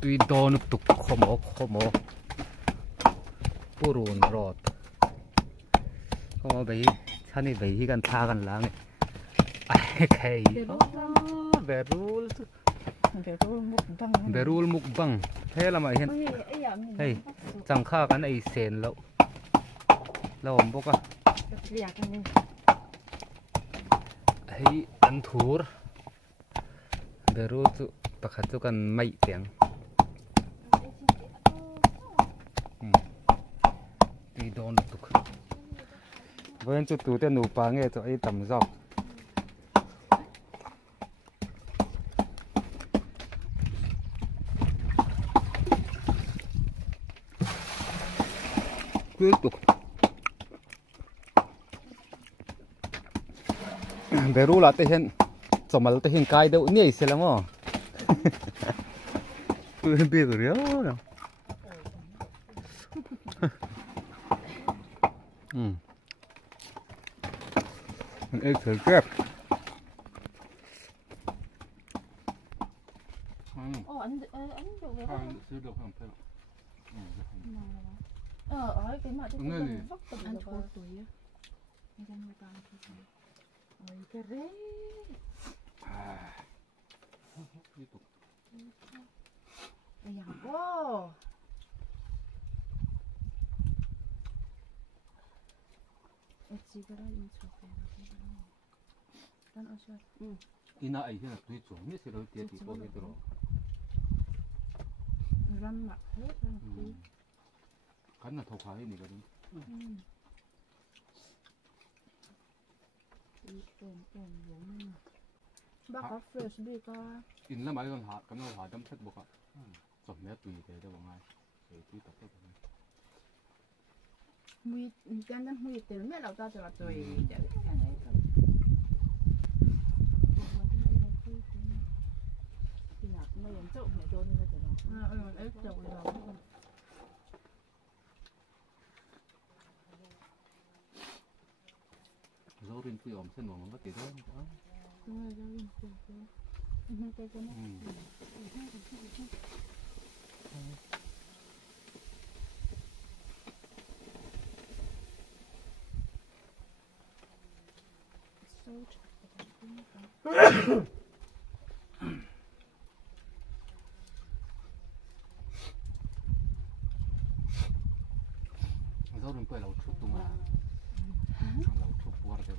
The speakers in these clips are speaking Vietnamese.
tuy đo nước tục khô mỏ puron rot có vậy thân vậyกันทากันล้างcái berul mukbang thế là mày hiện hey chẳng khác cái này sen lậu lậu bốc à hey ăn thua berul tu pakai tu kan mai tiếng đi đón tục với chút tủ tiền nụ pa nghe cho ấy tầm dọc tiếp tục berul là hiện mà hiện cái đâu nhảy xe lắm à tôi biết rồi đó Ê thử kép ở cái mà tôi ăn thua tuổi ôi cái rế bây giờ wow chị cái đó in chụp về dan ở chỗ ina ai thế là tôi chọn mấy cái đồ tiệt thì có cái đồ răm mặt hết rồi cái là thầu phải này cái đúng bác có fresh đi có in là mấy con hạt cái nó hạt đâm thất bọc à chọn mấy tùy thế đó bằng ai để tùy tập đó mùi cái đó mùi từ mấy đầu ta từ là tùy để cái này thì là mấy em trộn này cho nên là từ đó ấy trộn rồi dấu riêng phi ổn xin mà có tiền đó đúng rồi dấu riêng phi cái này dấu riêng phi là chút tung à là chút bùa rồi trời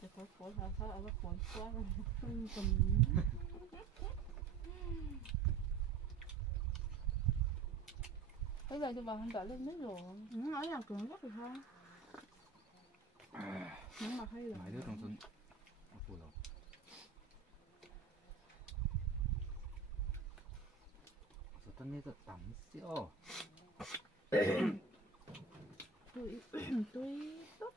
จะขอขอเขาเอาไปขนตัวbây giờ thì bà không đợi lên nước rồi nói là cường rất là thôi nhưng mà hay là mấy đứa trong sân phù lộc rồi tân này rất tắm xíu tôi tốt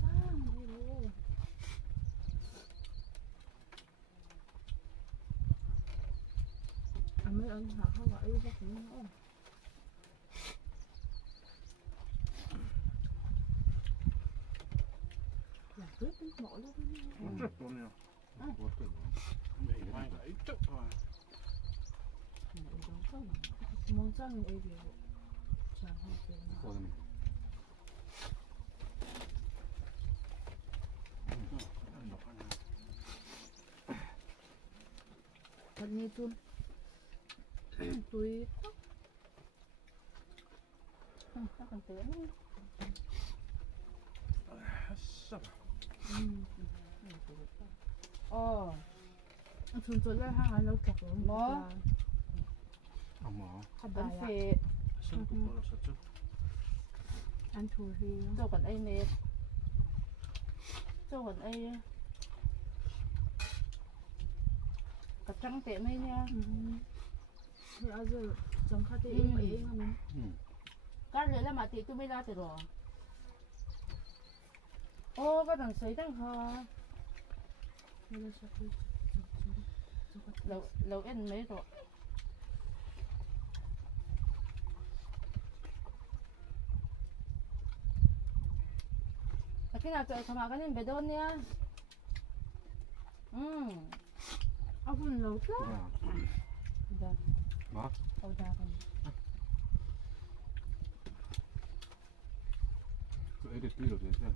sao vậy rồi mấy anh họ không gọi ra cũng nữa là cứ tính mỗi lúc rất luôn nè mai lại chút thôi mong sao mình ấy được chả hay tiền thật như chun túi tóc nó còn tiếng thường tôi lấy hai nấu cặp rồi nó bánh phê ăn thua thì cho còn ai nè cho còn ai cặp trắng tệ này nha thì ở giờ trồng khá tệ ấy mà mình cái này là mà thì tôi mới ra từ rồi ô cái thằng sấy thằng hò lâu ăn mấy rồi khi nào trời thầm cái nên về đôn nha Ông lâu lắm. Dạ. Đó. Ông ra còn. Cái được đi rồi thì xem.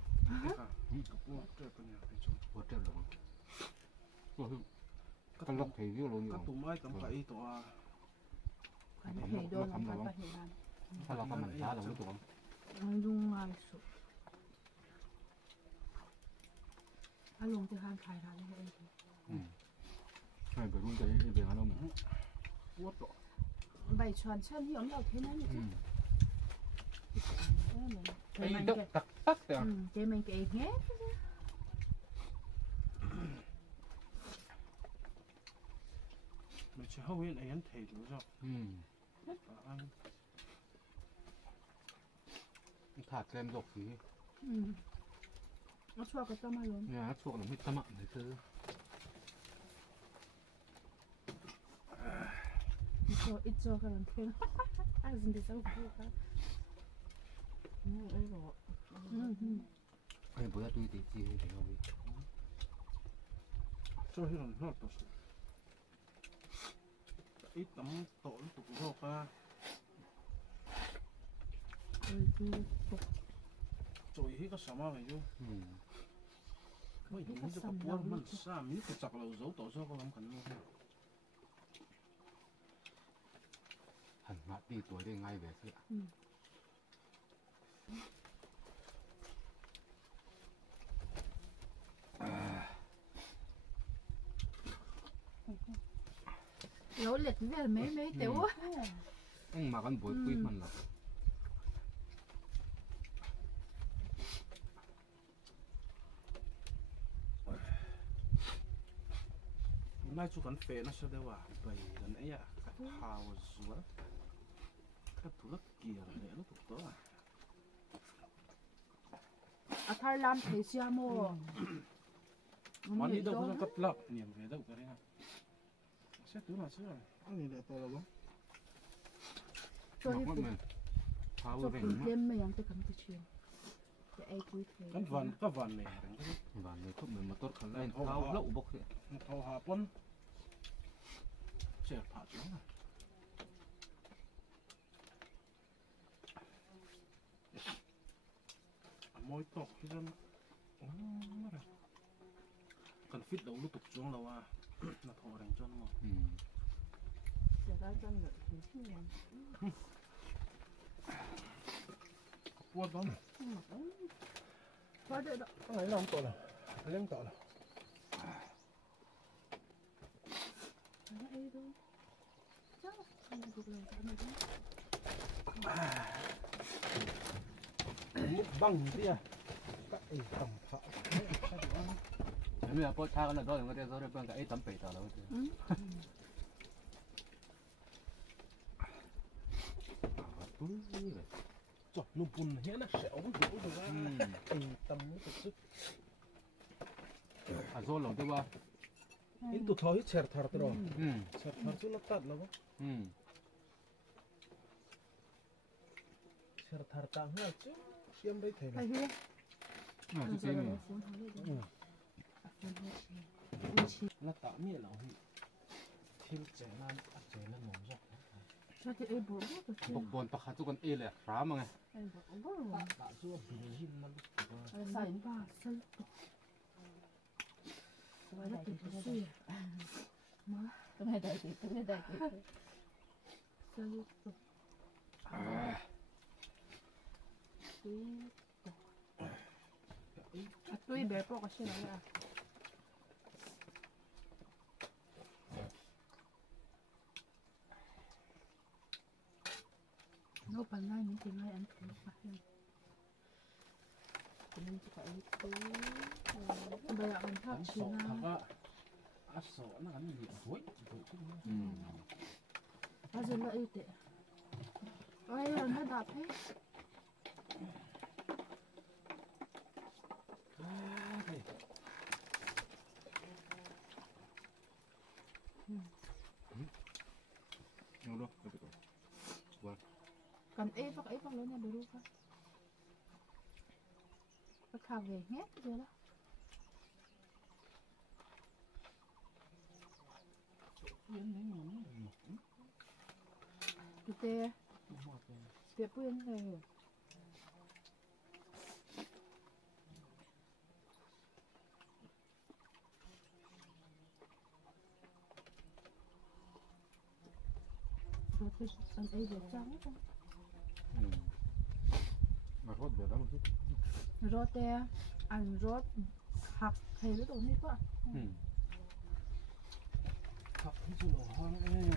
Bố trời con nhà thì chung. Bố trời rồi. Cái lốc thì vô luôn Các rồi. tụi mai tầm phải tụi Cái này đồ làm phải phải làm.ถ้าเราทำมันช้าเราไม่ถูก Anh dùng ngay số. Anh dùng từ hàng khai ra đi em. ให้ไปรุ่นจะได้เบี่ยงอารมณ์ What the? Bảy tròn chân thì ông đầu thế này chứ. ไอ้ตุ๊กตักตักแต่ Thế mình kể nghe. Mình chỉ hâu yên ấy thầy đúng không? Anh ขาดแกลมดกสี Nó chua cái tôm mà luôn. เนี่ยช่วงนั้นไม่ตะมักเลยคือ ít cho cái lần thêm. Ai dùng để sao không có. Ấy rồi. ไอ้บุญตุยตีจีเดี๋ยวไป cho hiểu nó tốt. Ít tấm tổ tụi nó qua. Rồi hết cái sao mà vậy chứ? Mấy những cái cặp mình sao mình cái chặt lầu dấu tổ cho con làm cần luôn. หันมาตีตัวได้ไงแบบนี้ Lỗ liệt với mấy tiểu á. มากันบ่อยคุยมันหรอก Nay chú cần phê nó sẽ đeo à, bởi lần ấy à, cái hào rùa, cái thủ lắc kia là để nó tụt đó à. À thay làm thế xia mô. Món đi đâu có cắt lọc, niềm về đâu cái đấy à. Sẽ tứ là chứ rồi, anh nhìn đẹp rồi không? บอกว่ามันพาวเวอ Cho ร์แบง phụ ค์ đêm mày ăn tôi cầm cái chuyện. Để ai quý thế. Cái vần này, cái บานเลยทุบเหมือนมาต้นขันไล่เท้าแล้วอุบกเนี่ย thầu hà pôn, chè phạt xuống à. Môi tóc cái dân, cần fit đầu lúc tục xuống đâu à, là thầu đánh chân mà. Giờ ra chân nữa thì chứ em. Quất lắm. Có được đó. Cái này làm tội nào, lên tội nào. Đây đâu. Chắc không được rồi cho mày đấy. Bằng tí à, các ấy tầm thọ. ไม่เอาพอช้ากันแล้วด้วยก็ได้ด้วยเพื่อนกับไอ้ตั้มเป็ดต่อแล้ว Chọc nụ bùn hết nó xẻo cũng đủ rồi ra. Tầm nó thực sức. อ่ะโซนหลงตัว In tụ thói chẹt thar rồi. Chẹt thar chứ nó tắt lắm. Chẹt thar tàng hết chứ. Xem đây thầy này. Đây à chú chế mình Nó tạo mía là hị. Thiên trẻ lan, trẻ lan mỏng rộng. Sao thì em bố bố บกบนปะคาทุกคนเอเลยร้ามั้งไง em bố bố rồi. Tạo chưa bình hin nó. Sai ba sai. Nó từ từ suy. Má. Cái này đại cái này đại cái. Sai tục. Tôi bé bỏ cái xe này à. Nó bằng ngay những cái này ăn thử phải không? Mình chỉ phải cứ Bây giờ ăn thấp Sổ chín thật à. á. Sổ nó gắn gì thối. Bao giờ lợi tệ. Ôi là nó đạp hết. Đâu đâu, cái gì vậy? Cần ép vào luôn nha bố luôn con. Nó khao về hết rồi đó. 그때 예쁘겠네. 저도 안 애기 짱. mà có được lắm chứ. Rốt te, ăn rốt hạt thì nó tốn hết quá. Học cái chỗ hoang ấy.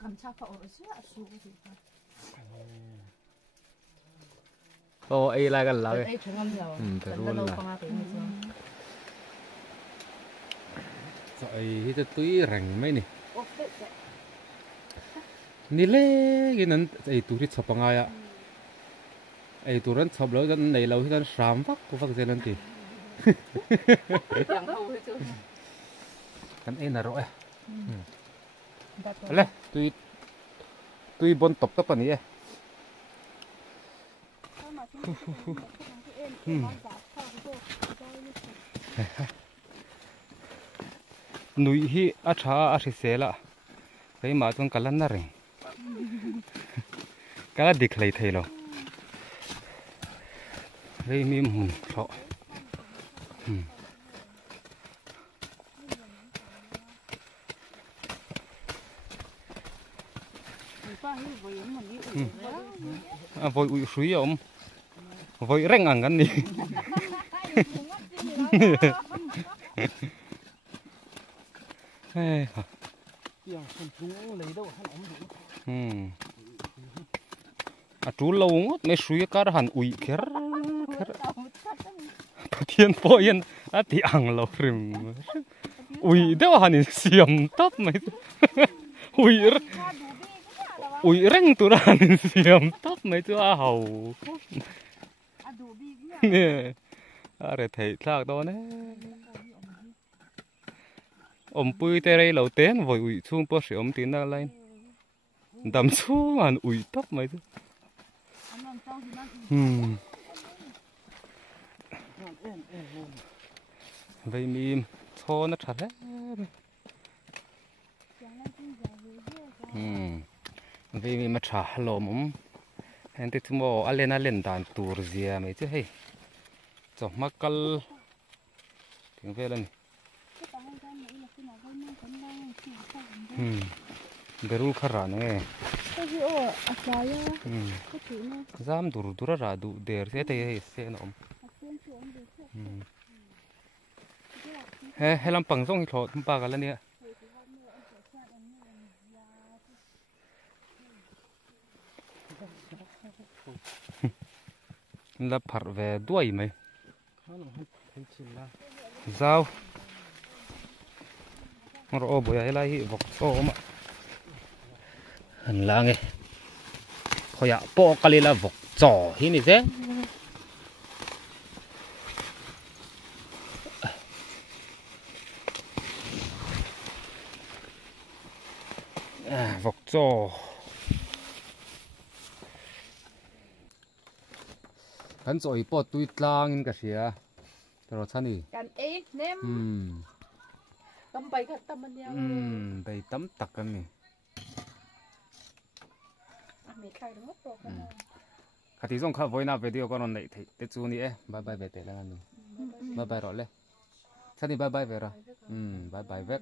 감차가 어디야? 수고지. ô ai lại gần lại Ai 중앙이야. phải luôn là rồi cái túi rành mấy nè ní lê cái nấn ai túi thịt sập ngay à ai túi rắn sập lỡ dân này lâu dân sám vắt của vắt lên thì cái này là rồi lên túi bon top các bạn nhỉ núi hi acha sela cái mà tuần cả lần này cái là địch lấy thấy rồi cái mìm hùn sọ vội ủi suy ông vội răng ăn cái gì chú lâu ngót mấy suy cá hẳn ủi khéo thiên phổ yên thì ăn lâu rìm ủi đâu hẳn xiêm tóc mấy ủi răng tụi hẳn xiêm tóc mấy chú hầu nè để thấy sao đó nè bùi tê đây lâu tên vội ủi xuống bớt sẽ tiền ra lên đâm xuống hẳn ủi tóc mấy chú vậy mình cho nó chặt hết vậy mình mà chả lồm anh thấy chúng mo lên đàn tour gì mấy chứ hay cho mắc cal tiếng về lên beru khara nè zam dur ra du der se te se nom he lam pang song thọ tum pa ka la ne là phật về đuôi mày sao nó ô bữa ấy lại vọc xô mà hình là nghe thôi ạ bộ cái là vọc trò hi này thế vọc trò hắn rồi bỏ túi lang cái gì à rồi sao nhỉกันเองเนมตำไปก็ตำมันยาว đây tắm tặc cái này มีใครรู้ตัวกัน khá tí xong khá với nào video con này thì tết chú này bye bye về tết là anh bye bye rồi lên sao đi bye bye về rồi bye bye về